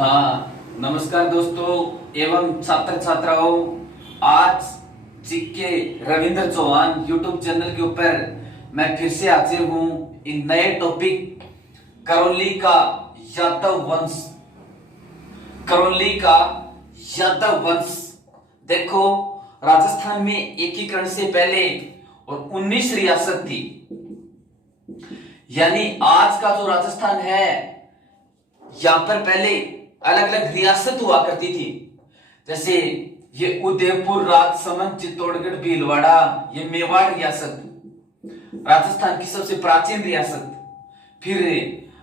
हाँ, नमस्कार दोस्तों एवं छात्र छात्राओं। आज GK Ravindra Chauhan YouTube channel के ऊपर मैं फिर से हाजिर हूँ एक नए टॉपिक करौली का यादव वंश। करौली का यादव वंश। देखो, राजस्थान में एकीकरण से पहले और 19 रियासत थी, यानी आज का जो राजस्थान है यहां पर पहले अलग अलग रियासत हुआ करती थी। जैसे ये उदयपुर, राजसमंद, चित्तौड़गढ़, भीलवाड़ा, ये मेवाड़ रियासत राजस्थान की सबसे प्राचीन रियासत। फिर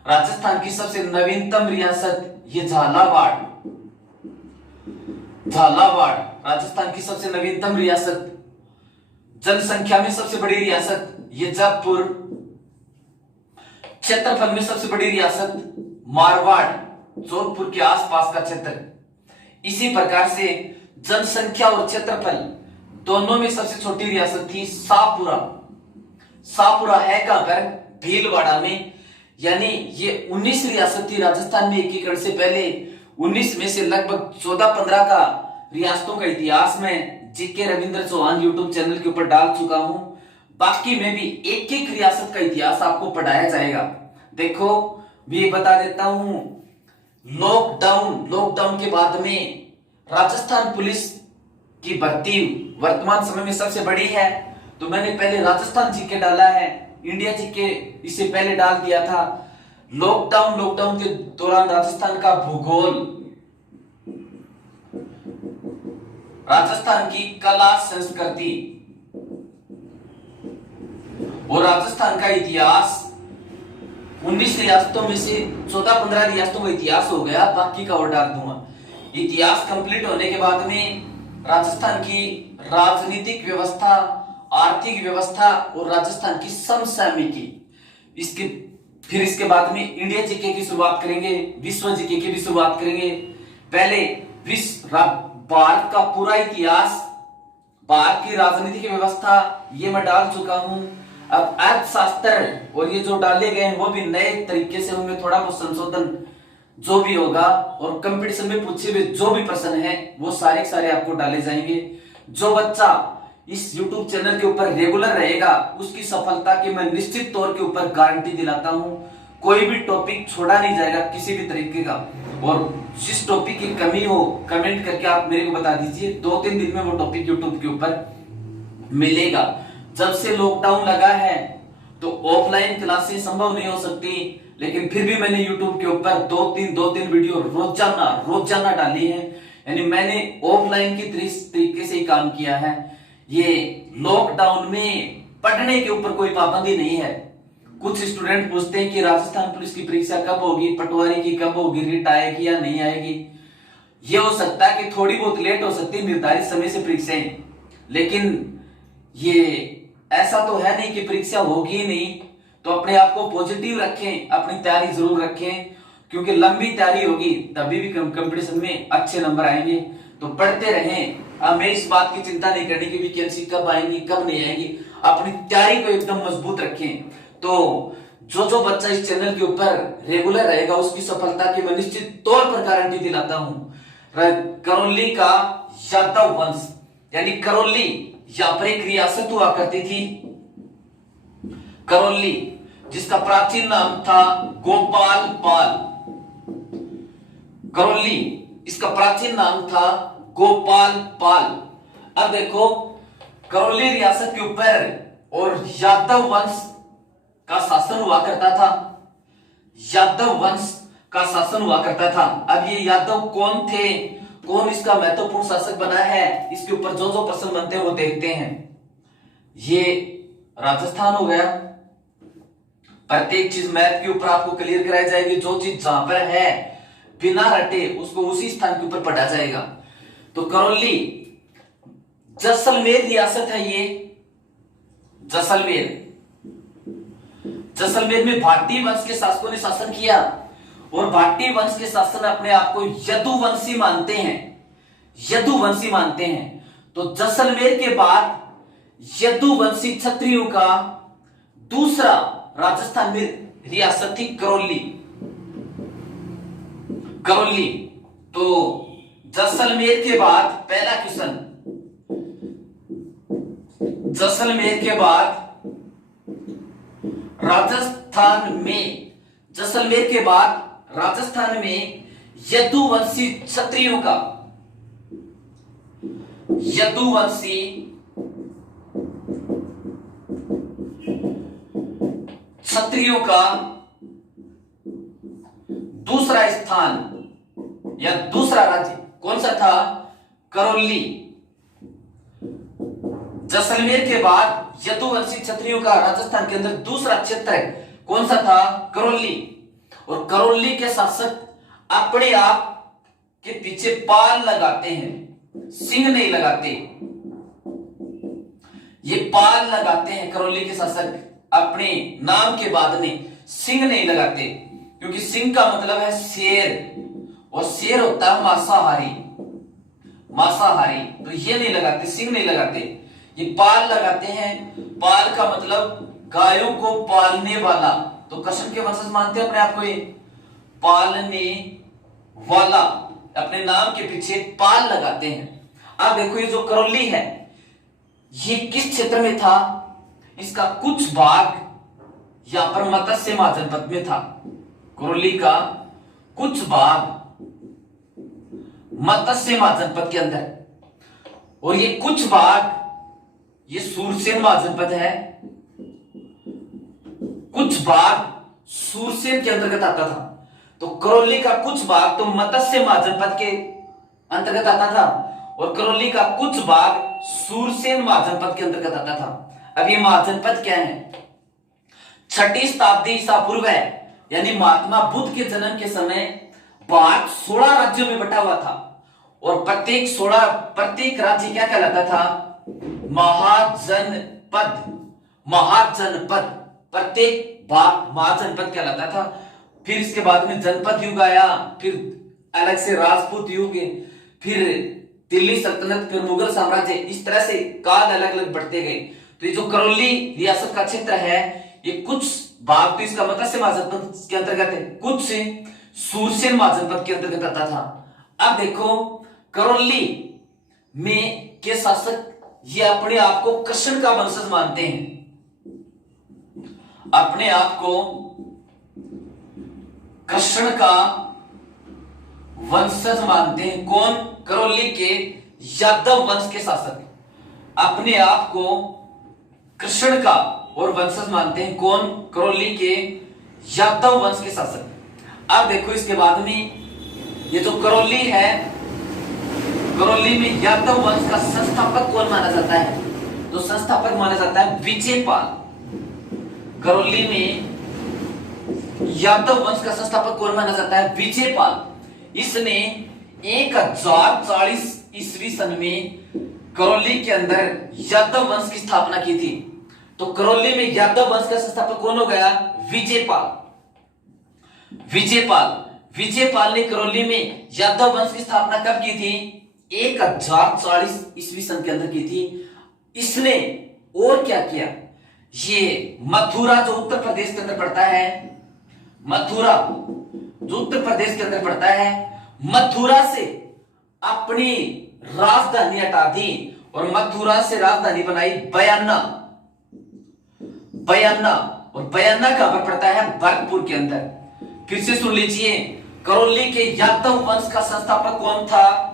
राजस्थान की सबसे नवीनतम रियासत ये झालावाड़। झालावाड़ राजस्थान की सबसे नवीनतम रियासत। जनसंख्या में सबसे बड़ी रियासत ये जयपुर। क्षेत्रफल में सबसे बड़ी रियासत मारवाड़, जोधपुर के आसपास का क्षेत्र। इसी प्रकार से जनसंख्या और क्षेत्रफल दोनों में सबसे छोटी रियासत थी शाहपुरा। शाहपुरा है कहां पर? भीलवाड़ा में। यानी ये 19 रियासत थी राजस्थान में एकीकरण से पहले। 19 में से लगभग 14-15 का रियासतों का इतिहास में GK Ravindra Chauhan YouTube channel के ऊपर डाल चुका हूं। बाकी में भी एक एक रियासत का इतिहास आपको पढ़ाया जाएगा। देखो, भी बता देता हूं, लॉकडाउन के बाद में राजस्थान पुलिस की भर्ती वर्तमान समय में सबसे बड़ी है। तो मैंने पहले राजस्थान जीके डाला है, इंडिया जीके इससे पहले डाल दिया था। लॉकडाउन के दौरान राजस्थान का भूगोल, राजस्थान की कला संस्कृति और राजस्थान का इतिहास। 19 रियासतों में से 14-15 रियासतों का इतिहास हो गया, बाकी का और डाल दूंगा। इतिहास कंप्लीट होने के बाद में राजस्थान की राजनीतिक व्यवस्था, आर्थिक व्यवस्था और राजस्थान की समसामयिकी, इसके बाद में इंडिया जीके की शुरुआत करेंगे, विश्व जीके की भी शुरुआत करेंगे। पहले भारत का पूरा इतिहास, भारत की राजनीतिक व्यवस्था ये मैं डाल चुका हूं। अब अर्थशास्त्र और ये जो डाले गए हैं वो भी नए तरीके से, उनमें थोड़ा बहुत संशोधन जो भी होगा, और कंपटीशन में पूछे हुए जो भी प्रश्न है वो सारे आपको डाले जाएंगे। जो बच्चा इस YouTube चैनल के ऊपर रेगुलर रहेगा उसकी सफलता की मैं निश्चित तौर के ऊपर गारंटी दिलाता हूं। कोई भी टॉपिक छोड़ा नहीं जाएगा किसी भी तरीके का। और जिस टॉपिक की कमी हो कमेंट करके आप मेरे को बता दीजिए, 2-3 दिन में वो टॉपिक YouTube के ऊपर मिलेगा। जब से लॉकडाउन लगा है तो ऑफलाइन क्लासेस संभव नहीं हो सकती, लेकिन फिर भी मैंने YouTube के ऊपर 2-3 वीडियो रोजाना डाली है। यानी मैंने ऑफलाइन की तरीके से ही काम किया है। ये लॉकडाउन में पढ़ने के ऊपर कोई पाबंदी नहीं है। कुछ स्टूडेंट पूछते हैं कि राजस्थान पुलिस की परीक्षा कब होगी, पटवारी की कब होगी, रिट आएगी या नहीं आएगी। ये हो सकता है कि थोड़ी बहुत लेट हो सकती है निर्धारित समय से परीक्षाएं, लेकिन ये ऐसा तो है नहीं कि परीक्षा होगी ही नहीं। तो अपने आप को पॉजिटिव रखें, अपनी तैयारी जरूर रखें, क्योंकि लंबी तैयारी होगी तभी भी कंपटीशन में अच्छे नंबर आएंगे। तो पढ़ते रहें। हमें इस बात की चिंता नहीं करनी कि वैकेंसी कब आएंगी कब नहीं आएंगी। अपनी तैयारी को एकदम मजबूत रखें। तो जो बच्चा इस चैनल के ऊपर रेगुलर रहेगा उसकी सफलता की मैं निश्चित तौर पर गारंटी दिलाता हूं। करौली का यादव वंश, यानी करौली, यहां पर एक रियासत हुआ करती थी करौली, जिसका प्राचीन नाम था गोपालपाल। करौली, इसका प्राचीन नाम था गोपालपाल। अब देखो, करौली रियासत के ऊपर और यादव वंश का शासन हुआ करता था। यादव वंश का शासन हुआ करता था। अब ये यादव कौन थे, कौन इसका महत्वपूर्ण शासक बना है, इसके ऊपर जो प्रश्न बनते हैं वो देखते हैं। ये राजस्थान हो गया। प्रत्येक चीज मैप के ऊपर आपको क्लियर कराई जाएगी। जो चीज जहां पर है बिना हटे उसको उसी स्थान के ऊपर पढ़ा जाएगा। तो करौली जैसलमेर रियासत है। ये जैसलमेर में भाटी वंश के शासकों ने शासन किया, और भाटी वंश के शासन अपने आप को यदुवंशी मानते हैं। तो जैसलमेर के बाद यदुवंशी क्षत्रियों का दूसरा राजस्थान में रियासत थी करौली। करौली। तो जैसलमेर के बाद पहला क्वेश्चन, जैसलमेर के बाद राजस्थान में, जैसलमेर के बाद राजस्थान में यदुवंशी क्षत्रियों का, यदुवंशी क्षत्रियों का दूसरा स्थान या दूसरा राज्य कौन सा था? करौली। जैसलमेर के बाद यदुवंशी क्षत्रियों का राजस्थान के अंदर दूसरा क्षेत्र है, कौन सा था? करौली। और करौली के शासक अपने आप के पीछे पाल लगाते हैं, सिंह नहीं लगाते। ये पाल लगाते हैं करौली के शासक, अपने नाम के बाद में सिंह नहीं लगाते, क्योंकि सिंह का मतलब है शेर, और शेर होता है मांसाहारी, मांसाहारी। तो ये नहीं लगाते, सिंह नहीं लगाते, ये पाल लगाते हैं। पाल का मतलब गायों को पालने वाला, तो कृष्ण के वंशज मानते हैं अपने आप को, ये पालने वाला, अपने नाम के पीछे पाल लगाते हैं। अब देखो ये जो करौली है ये किस क्षेत्र में था? इसका कुछ भाग यहां पर मत्स्य महाजनपद में था। करौली का कुछ भाग मत्स्य महाजनपद के अंदर, और ये कुछ भाग ये सूरसेन महाजनपद है, कुछ भाग सूरसेन के अंतर्गत आता था। तो करौली का कुछ भाग तो मत्स्य महाजनपद के अंतर्गत आता था, और करौली का कुछ भाग सूरसेन महाजनपद के अंतर्गत आता था। अब ये महाजनपद क्या है? 6ठी शताब्दी ईसा पूर्व है, यानी महात्मा बुद्ध के जन्म के समय भारत 16 राज्यों में बटा हुआ था, और प्रत्येक राज्य क्या कहलाता था? महाजनपद। महाजनपद, प्रत्येक भाग महाजनपद कहलाता था। फिर इसके बाद में जनपद युग आया, फिर अलग से राजपूत युग, फिर दिल्ली सल्तनत, फिर मुगल साम्राज्य, इस तरह से काल अलग अलग बढ़ते गए। तो ये जो करौली रियासत का क्षेत्र है, ये कुछ भाग तो इसका मत्स्य महाजनपद के अंतर्गत है, कुछ सूरसेन महाजनपद के अंतर्गत आता था। अब देखो करौली में के शासक ये अपने आप को कृष्ण का वंशज मानते हैं, अपने आप को कृष्ण का वंशज मानते हैं। कौन? करौली के यादव वंश के शासक अपने आप को कृष्ण का और वंशज मानते हैं। कौन? करौली के यादव वंश के शासक। अब देखो इसके बाद में ये जो करौली है, करौली में यादव वंश का संस्थापक कौन माना जाता है? तो संस्थापक माना जाता है विजयपाल। करौली में यादव वंश का संस्थापक कौन माना जाता है? विजयपाल। इसने 1040 ईस्वी सन में करौली के अंदर यादव वंश की स्थापना की थी। तो करौली में यादव वंश का संस्थापक कौन हो गया? विजयपाल। विजयपाल विजयपाल ने करौली में यादव वंश की स्थापना कब की थी? 1040 ईस्वी सन के अंदर की थी। इसने और क्या किया? ये मथुरा जो उत्तर प्रदेश के अंदर पड़ता है, मथुरा जो उत्तर प्रदेश के अंदर पड़ता है, मथुरा से अपनी राजधानी हटा दी और मथुरा से राजधानी बनाई बयाना। बयाना, और बयाना कहां पर पड़ता है? भरतपुर के अंदर। फिर से सुन लीजिए, करौली के यादव वंश का संस्थापक कौन था?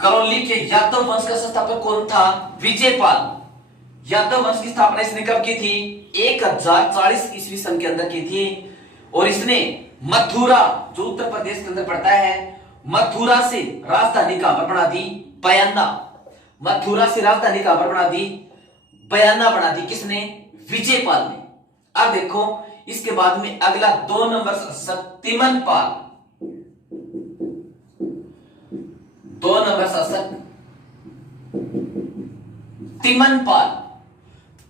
करौली के यादव वंश का संस्थापक कौन था? विजयपाल। यादव वंश की स्थापना इसने कब की थी? 1040 ईस्वी सन के अंदर की थी। और इसने मथुरा जो उत्तर प्रदेश के अंदर पड़ता है, मथुरा से राजधानी कहां पर बना दी? बयाना। मथुरा से राजधानी कहां पर बना दी? बयाना बना दी। किसने? विजयपाल ने। अब देखो इसके बाद में अगला 2 नंबर शासक तिमनपाल। 2 नंबर शासक तिमनपाल।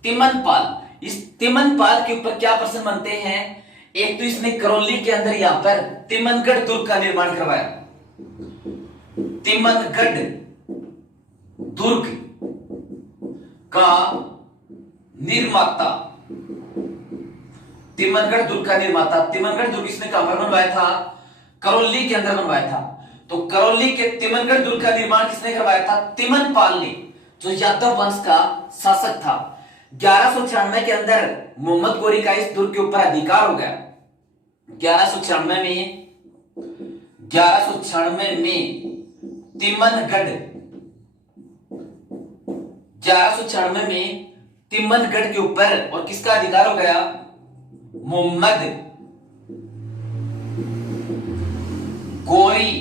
तिमनपाल, इस तिमनपाल के ऊपर क्या प्रश्न बनते हैं? एक तो इसने करौली के अंदर यहां पर तिमनगढ़ दुर्ग का निर्माण करवाया। तिमनगढ़ दुर्ग का निर्माता, तिमनगढ़ दुर्ग का निर्माता। तिमनगढ़ दुर्ग इसने कहां पर बनवाया था? करौली के अंदर बनवाया था। तो करौली के तिमनगढ़ दुर्ग का निर्माण किसने करवाया था? तिमनपाल ने, जो यादव वंश का शासक था। 1196 के अंदर मोहम्मद गोरी का इस दुर्ग के ऊपर अधिकार हो गया। 1196 में तिमनगढ़ 1196 में तिमनगढ़ के ऊपर और किसका अधिकार हो गया? मोहम्मद गोरी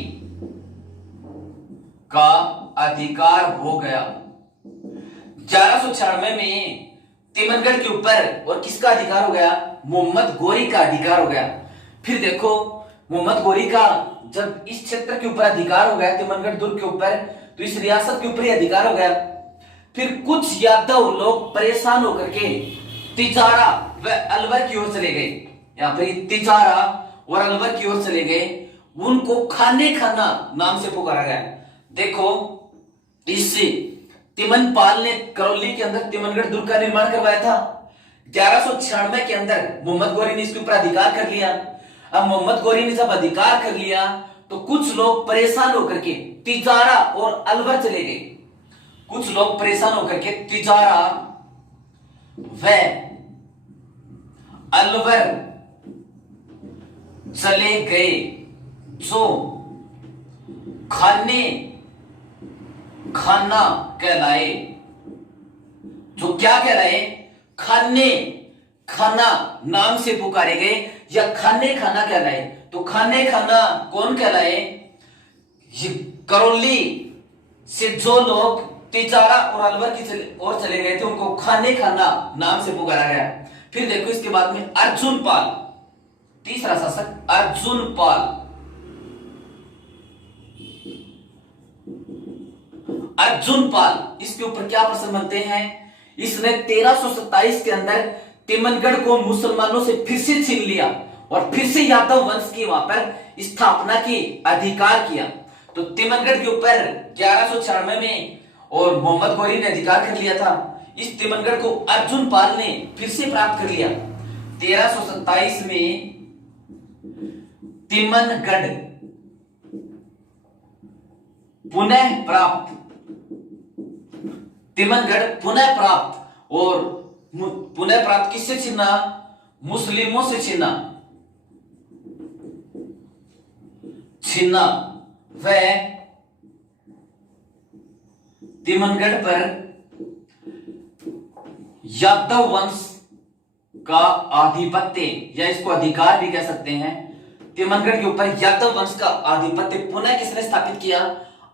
का अधिकार हो गया। 1196 में तिमनगढ़ के ऊपर और किसका अधिकार हो गया? मोहम्मद गोरी का अधिकार हो गया। फिर देखो, मोहम्मद गोरी का जब इस क्षेत्र के ऊपर अधिकार हो गया, तिमनगढ़ दुर्ग के ऊपर, तो इस रियासत के ऊपर ही अधिकार हो गया। फिर कुछ यादव लोग परेशान होकर के तिजारा व अलवर की ओर चले गए। यहाँ पर तिजारा और अलवर की ओर चले गए। उनको खाने खाना नाम से पुकारा गया। देखो, इससे तिमनपाल ने करौली के अंदर तिमनगढ़ दुर्ग का निर्माण करवाया था। 1196 के अंदर मोहम्मद गोरी ने इसके ऊपर अधिकार कर लिया। अब मोहम्मद गोरी ने जब अधिकार कर लिया तो कुछ लोग परेशान होकर के तिजारा और अलवर चले गए। कुछ लोग परेशान होकर के तिजारा व अलवर चले गए, जो खाना कहलाए। जो क्या कहलाए? खाना नाम से पुकारे गए या खाने खाना कहलाए। तो खाने खाना कौन कहलाए? करौली से जो लोग तिजारा और अलवर की ओर चले गए थे, उनको खाने खाना नाम से पुकारा गया। फिर देखो, इसके बाद में अर्जुन पाल, तीसरा शासक अर्जुन पाल। अर्जुन पाल, इसके ऊपर क्या प्रश्न बनते हैं? इसने 1327 के अंदर तिमनगढ़ को मुसलमानों से फिर से छीन लिया और फिर से यादव वंश की वहां पर स्थापना की अधिकार किया। तो तिमनगढ़ के ऊपर 1196 में और मोहम्मद गोरी ने अधिकार कर लिया था। इस तिमनगढ़ को अर्जुन पाल ने फिर से प्राप्त कर लिया। 1327 में तिमनगढ़ पुनः प्राप्त, तिमनगढ़ पुनः प्राप्त। और पुनः प्राप्त किससे छीना? मुस्लिमों से छीना। व तिमनगढ़ पर यादव वंश का आधिपत्य, या इसको अधिकार भी कह सकते हैं। तिमनगढ़ के ऊपर यादव वंश का आधिपत्य पुनः किसने स्थापित किया?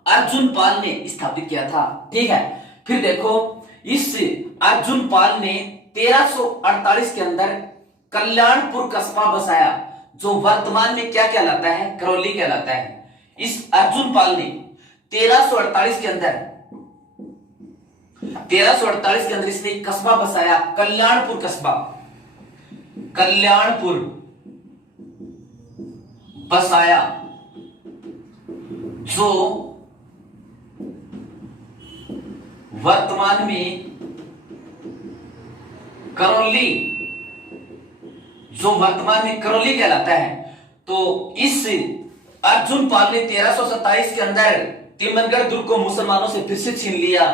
अर्जुन पाल ने स्थापित किया था। ठीक है। फिर देखो, इस अर्जुन पाल ने 1348 के अंदर कल्याणपुर कस्बा बसाया, जो वर्तमान में क्या कहलाता है? करौली कहलाता है। इस अर्जुन पाल ने 1348 के अंदर इसने एक कस्बा बसाया, कल्याणपुर कस्बा। कल्याणपुर बसाया, जो वर्तमान में करौली कहलाता है। तो इस अर्जुन पाल ने 1327 के अंदर तिमनगढ़ दुर्ग को मुसलमानों से फिर से छीन लिया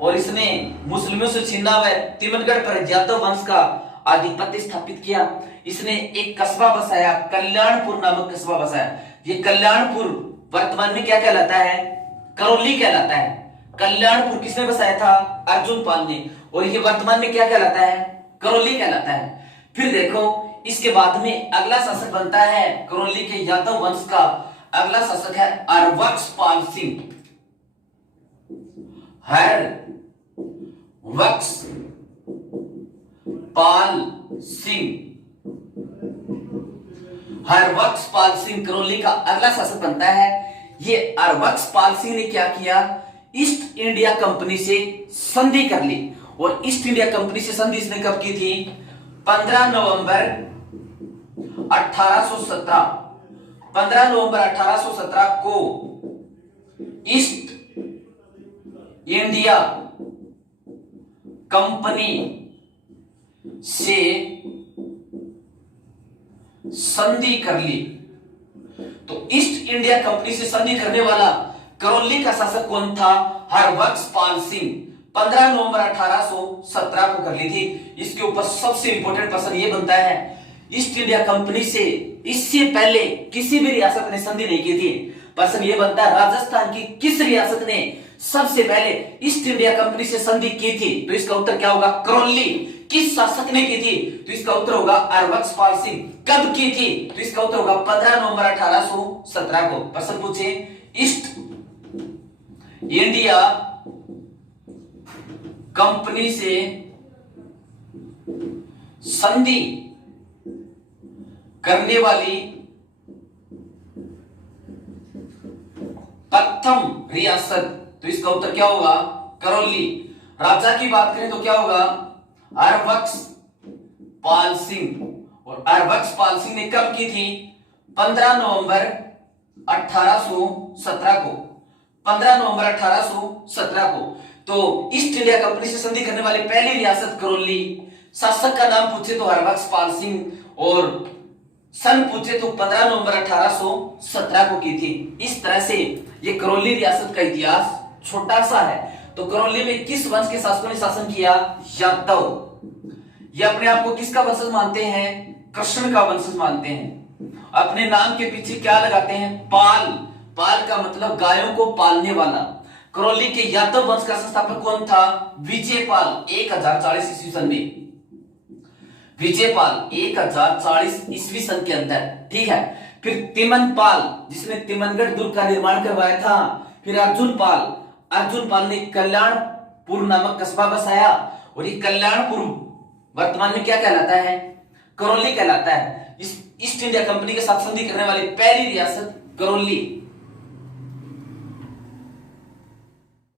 और इसने मुस्लिमों से छीना व तिमनगढ़ पर यादव वंश का आधिपत्य स्थापित किया। इसने एक कस्बा बसाया, कल्याणपुर नामक कस्बा बसाया। ये कल्याणपुर वर्तमान में क्या कहलाता है? करौली कहलाता है। कल्याणपुर किसने बसाया था? अर्जुन पाल ने। और ये वर्तमान में क्या कहलाता है? करौली कहलाता है। फिर देखो, इसके बाद में अगला शासक बनता है करौली के यादव वंश का। अगला शासक है हरवक्स पाल सिंह। हरवक्स पाल सिंह। हरवक्स पाल सिंह करौली का अगला शासक बनता है। ये हरवक्स पाल सिंह ने क्या किया? ईस्ट इंडिया कंपनी से संधि कर ली। और ईस्ट इंडिया कंपनी से संधि इसने कब की थी? 15 नवंबर 1817। 15 नवंबर 1817 को ईस्ट इंडिया कंपनी से संधि कर ली। तो ईस्ट इंडिया कंपनी से संधि करने वाला करौली का शासक कौन था? हरबख्श पाल सिंह। 15 नवंबर 1817 को कर ली थी। इसके ऊपर सबसे इंपॉर्टेंट प्रश्न ये बनता है, ईस्ट इंडिया कंपनी से इससे पहले किसी भी रियासत ने संधि नहीं की थी। प्रश्न ये बनता है, राजस्थान की किस रियासत ने सबसे पहले ईस्ट इंडिया कंपनी से संधि की थी? तो इसका उत्तर क्या होगा? करौली। किस शासक ने की थी? तो इसका उत्तर होगा हरबख्श पाल सिंह। कब की थी? तो इसका उत्तर होगा 15 नवंबर 1817 को। प्रश्न पूछे, ईस्ट इंडिया कंपनी से संधि करने वाली प्रथम रियासत, तो इसका उत्तर क्या होगा? करौली। राजा की बात करें तो क्या होगा? हरबख्श पाल सिंह। और हरबख्श पाल सिंह ने कब की थी? 15 नवंबर 1817 को। 15 नवंबर 1817 को। तो ईस्ट इंडिया कंपनी से संधि करने वाली पहली रियासत करौली। शासक का नाम पूछे तो हरबख्श पाल सिंह और सन पूछे तो 15 नवंबर 1817 को की थी। इस तरह से ये करौली रियासत का इतिहास छोटा सा है। तो करौली में किस वंश के शासकों ने शासन किया? यादव। ये अपने आप को किसका वंशज मानते हैं? कृष्ण का वंशज मानते हैं। अपने नाम के पीछे क्या लगाते हैं? पाल। पाल का मतलब गायों को पालने वाला। करौली के यादव वंश का संस्थापक कौन था? विजयपाल। 1040 ईस्वी सन में। विजयपाल 1040 ईस्वी सन के अंदर, ठीक है। फिर तिमनपाल, जिसने तिमनगढ़ दुर्ग का निर्माण करवाया था। फिर अर्जुनपाल। अर्जुनपाल ने कल्याणपुर नामक कस्बा बसाया और ये कल्याणपुर वर्तमान में क्या कहलाता है? करौली कहलाता है। इस ईस्ट इंडिया कंपनी के साथ संधि करने वाली पहली रियासत करौली।